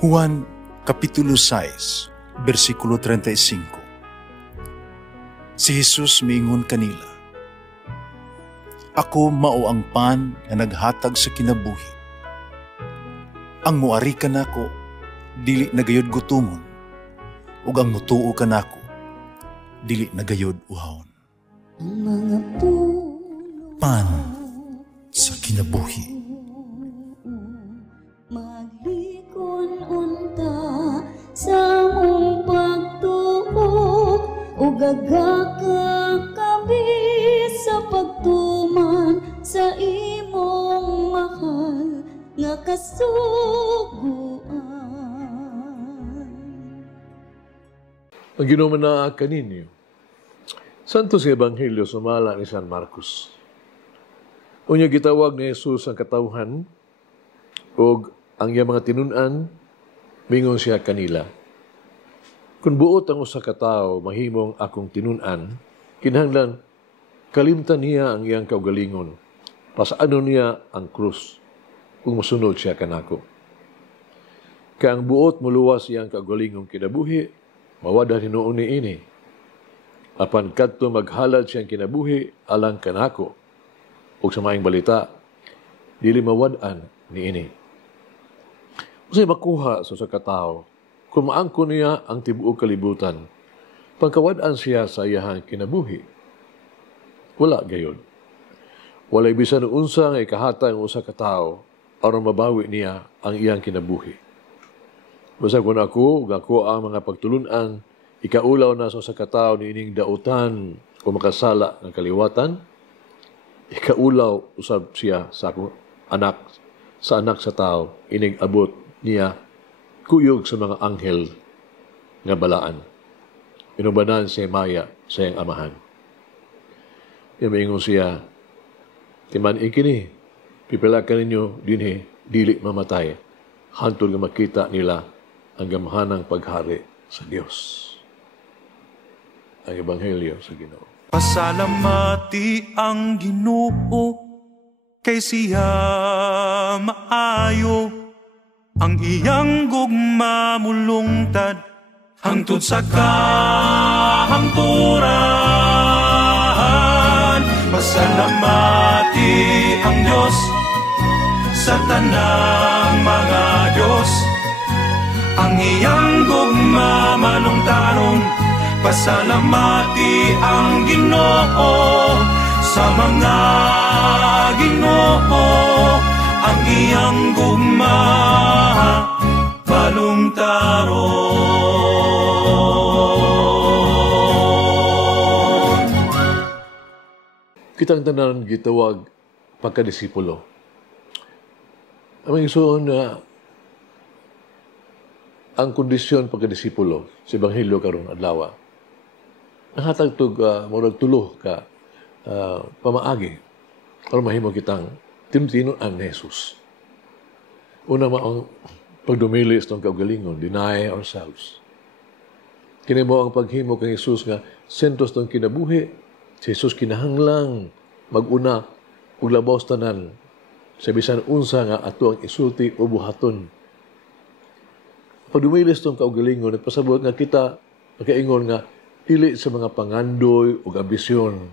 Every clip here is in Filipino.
Juan Kapitulo 6, versikulo 35. Si Jesus miingon kanila, "Ako mao ang pan nga naghatag sa kinabuhi. Ang muari kanako, dili nagayod gutumon, ug ang mutuo kanako, dili nagayod uhawon." Ang mga puno Pan sa kinabuhi. maglikon unta sa mong pagtuo ug gagaka kami sa pagtuman sa imong mahal nga kasuguan. Ang ginumana kaninyo Santo sa Ebanghelyo sumala ni San Marcos. Unya gitawag ni Jesus ang katawhan ug ang iyang mga tinunan mingon siya kanila. Kung buot ang usa ka tawo mahimong akong tinunan, kinahanglan kalimtan niya ang iyang kaugalingon. Pasaano niya ang krus kung mosunod siya kanako. Kaya ang buot muluwas iyang kaugalingong kinabuhi, mawada hinuon ni ini. Apan kadto maghalad siyang kinabuhi alang kanako ug sa maayong balita dili mawad-an niini. Usay makuha sa usa ka tawo kung maangkon niya ang tibuok kalibutan, pagkawad-an siya sa iyahang kinabuhi. Wala gayud. Walay bisan unsa nga ikahatag ang usa ka tawo aron mabawi niya ang iyang kinabuhi. Basta kung ako ang mga pagtulunan, ikaulaw na sa katao ni ining dautan o makasala ng kaliwatan, ikaulaw usab siya sa akong anak, sa anak sa tao, ining abot niya kuyog sa mga anghel nga balaan. Inubanan si Maya sa iyang amahan. Imingon siya, timan ikini, pipila ka ninyo dinhi, dili mamatay, hantod nga makita nila ang gamahanang paghari sa Dios. Ang Ebanghelyo sa Ginoo. Pasalamati ang Ginoo kay siya maayo, ang iyang gugma mulungtad hangtod sa kahangturan. Pasalamati ang Diyos sa tanang mga Diyos, ang iyang gugma malungtaron. Pasalamati ang Ginoo sa mga Ginoo, ang iyang gugma balungtaron. Kitang tanan gitawag pagkadisipulo. Ang isuon na ang kondisyon pagkadisipulo sa Ebanghelyo karon adlaw. Nahatag tog murag tulo ka pamaagi aron mahimo kitang tinuan ni Jesus. Una maong pagdumili sa kaugalingon, deny ourselves. Kini mo ang paghimo kay Jesus nga sentro sa kinabuhi. Si Jesus kinahanglang maguna ug labaw tanan sa bisan unsa nga ato ang isulti o buhaton. Pagdumili sa kaugalingon, nagpasabot nga kita makaingon nga dili sa mga pangandoy o ambisyon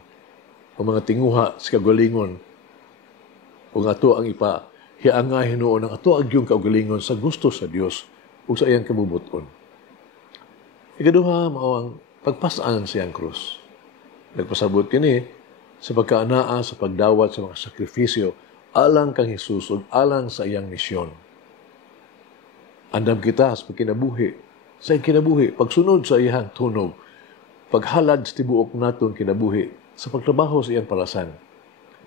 o mga tinguha sa kaugalingon o ato ang ipahiangay hinuon ang ato ang iyong kaugalingon sa gusto sa Dios o sa iyang kabubuton. Ikaduha, mao ang pagpasaan sa iyang krus. Nagpasabot kini sa pagkaanaa sa pagdawat sa mga sakripisyo alang kang Jesus o alang sa iyang misyon. Andam kita sa pagkinabuhi, sa iyang kinabuhi, pagsunod sa iyang tunog, paghalad sa tibuok natong kinabuhi, sa pagtrabaho sa iyang parasan,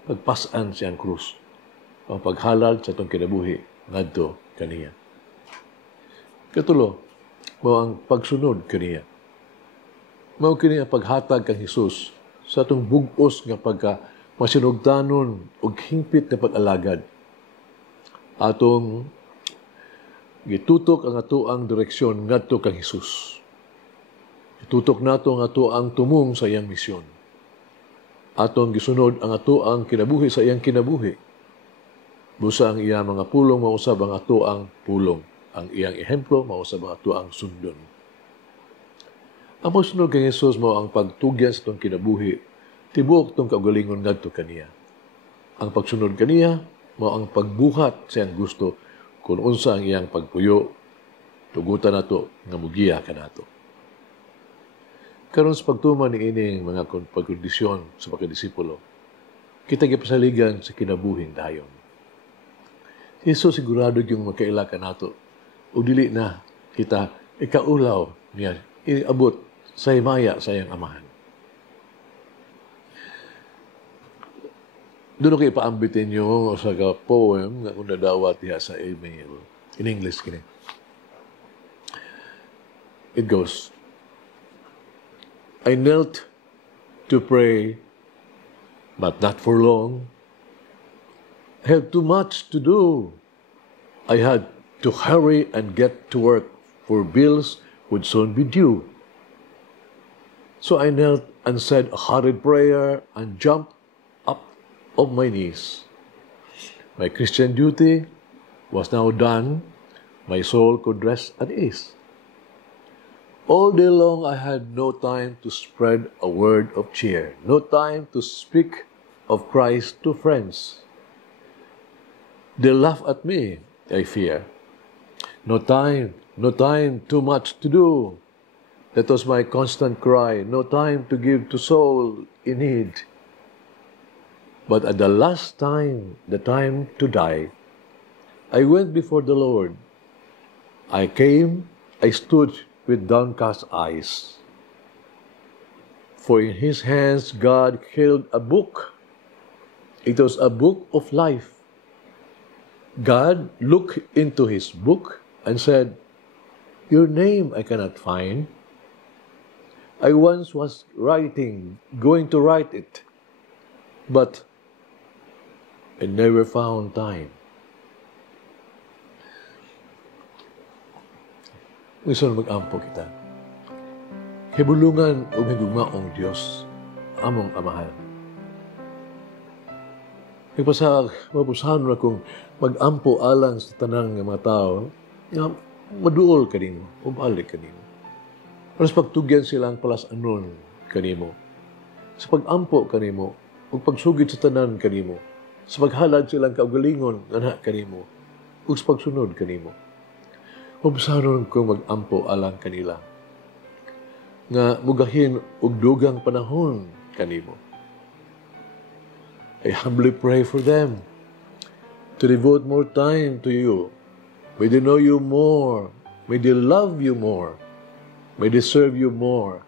pagpasaan sa iyang krus, ang paghalad sa itong kinabuhi, ngadto kaniya. Katulo, mao ang pagsunod kaniya. Mao kini ang paghatag kang Jesus sa itong bugos nga pagka masinugtanon o hingpit na pag-alagad. Atong gitutok ang ato ang direksyon ngadto kang Jesus. Gitutok nato ang ato ang tumong sa iyang misyon. Atong gisunod ang ato ang kinabuhi sa iyang kinabuhi. Busa ang iya mga pulong mausab ang ato ang pulong. Ang iyang ehemplo mao sa mga tuang sundon. Ang pagsunod kay Jesus mao ang pagtugyan sa itong kinabuhi, tibuok itong kaugalingon ngadto kaniya. Ang pagsunod kaniya mao ang pagbuhat sa iyang gusto kung unsa ang iyang pagpuyo, tugutan nato nga mugiya kanato. Karon sa pagtuman ni ining mga pagkondisyon sa pagkadisipulo, kita gipasaligan sa kinabuhing dayon. Jesus sigurado yung magkaila kanato o dili na kita ikaulaw niya iabot sa himaya sa iyang amahan. Doon ko ipaambitin nyo sa poem nga kung nadawat diha sa email. In English, kini. It goes, I knelt to pray, but not for long. I had too much to do. I had to hurry and get to work, for bills would soon be due. So I knelt and said a hurried prayer and jumped up of my knees. My Christian duty was now done. My soul could rest at ease. All day long I had no time to spread a word of cheer, no time to speak of Christ to friends. They laugh at me, I fear. No time, too much to do. That was my constant cry. No time to give to soul in need. But at the last time, the time to die, I went before the Lord. I stood with downcast eyes. For in His hands God held a book. It was a book of life. God looked into His book and said, Your name I cannot find. I once was going to write it, but I never found time. Gusto na mag-ampo kita. Hibulungan o higugmaong Diyos, among amahan. Mapusahan na kung mag-ampo alang sa tanang ng mga tao, na maduol kanimo, o balik kanimo. Mas pagtugyan silang palas anon kanimo. Sa pag-ampo kanimo, o pagsugid sa tanan kanimo, sa paghalad silang kaugalingon nga kanimo, o sa pagsunod kanimo. Mapusahan kung mag-ampo alang kanila, nga mugahin og dugang panahon kanimo. I humbly pray for them to devote more time to you. May they know you more. May they love you more. May they serve you more.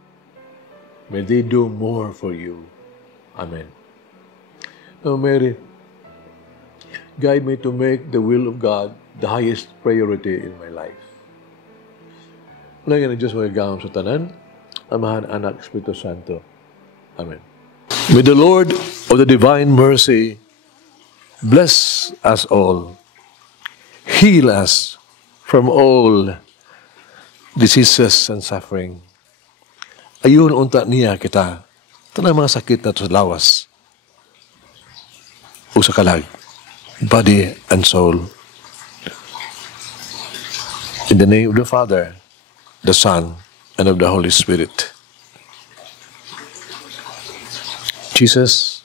May they do more for you. Amen. Now, Mary, guide me to make the will of God the highest priority in my life. Lagi na Diyos magagawang sa tanan, Amahan, Anak, Espiritu Santo. Amen. May the Lord of the divine mercy bless us all, heal us from all diseases and suffering. Ayun unta niya kita, tanang mga sakit na to sa lawas o sa kalag, body and soul. In the name of the Father, the Son, and of the Holy Spirit. Jesus,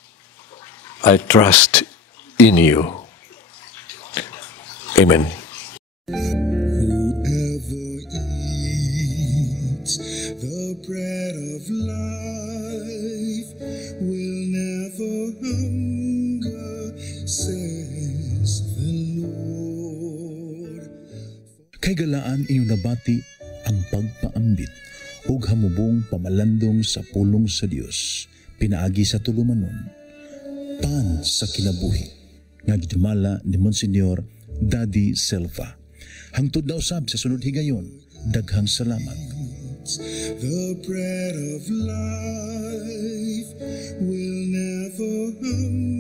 I trust in you. Amen. Whoever eats the bread of life will never hunger, says the Lord. Kay galaan inyong nabati ang pagpaambit ug hamubong pamalandong sa pulong sa Dios pinaagi sa tulumanon, pan sa kinabuhi, nga gidumala ni Monsignor Daddy Silva. Hangtod na usab sa sunod higayon, daghang salamat. The bread of life will never hunger.